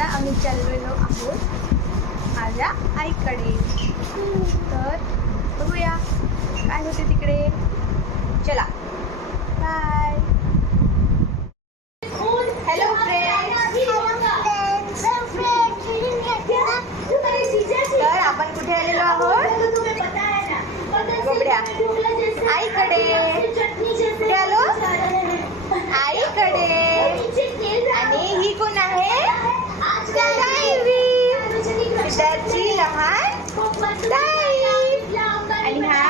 आता आम्ही चाललेलो आहोत माझ्या आईकडे. तर बघूया काय होते तिकडे. चला बाय. हॅलो तर आपण कुठे आलेलो आहोत. गोबड्या आईकडे. कुठे आलो आईकडे. आणि ही कोण आहे सिद्धार्थची लहान ताई. आणि हा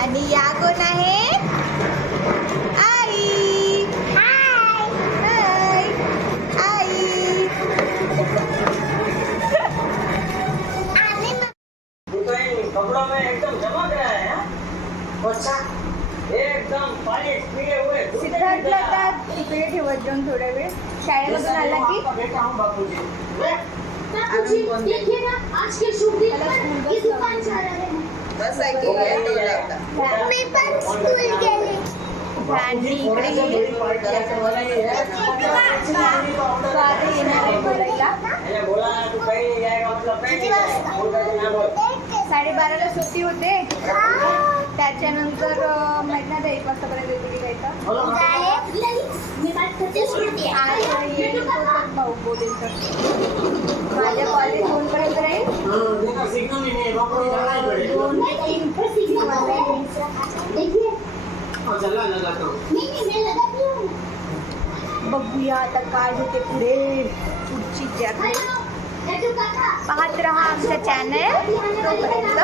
आणि या कोण आहे आई. हाय आई. कपड़ों में एकदम चमक रहा है. अच्छा एकदम पालिश किए हुए. सिद्धार्थला आता तिकडे ठेवत जाऊन थोडा वेळ. शाळेमधून आला की बेटा हूँ बापूजी. देखिए ना आज के शुभ दिन पर ये दुकान जा रहे हैं. बस ऐकून मी पण स्कूल गेले. आणि इकडे स्वाती येणार आहे बोलायला. मैंने बोला तू कहीं नहीं जाएगा मतलब कहीं नहीं जाएगा. बोल करके ना बोल. 12:30ला सुट्टी होते. त्याच्यानंतर माहित नाही 1 वाजतापर्यंत येते काय तर. मी बात करते सुनते. आज येईल तो तर भाऊ बोलेल तर. माझ्या कॉलेज 2 पर्यंत राहील. देखा सिग्नल ही नहीं है. बापू जाना ही पड़ेगा. 2 ते 3 देखिए और चलना लगा तो नहीं मैं लगाती हूँ. बघूया आता काय होते पुढे. पुढची जर्नी हेलो काका पाहत रहा आमचा चॅनल. तोपर्यंत